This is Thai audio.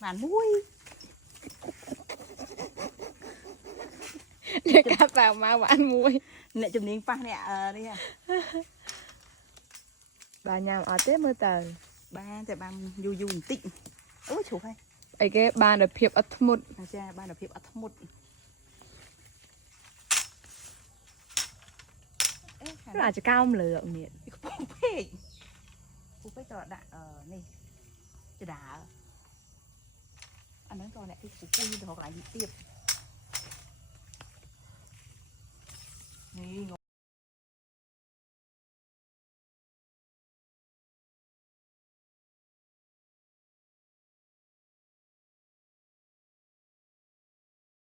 bạn muối để cá vào mà bạn muối nè chụp niên pha nè đi à bà nhằm ở tết mưa tờ baแต่baยูยูติโอ้ยถูกให้ ไอ้แกบ้านเดือเพียบอัฐมุด อาจารย์บ้านเราเพียบอัฐมุดเอ๊ะ อาจจะก้าวเหลือเนี่ย ปูเป้ปูเป้ต่อด่านี่จะด่าอันนั้นต่อเนี่ยที่ปูปูยืนหอกหลายเตียบนี่ง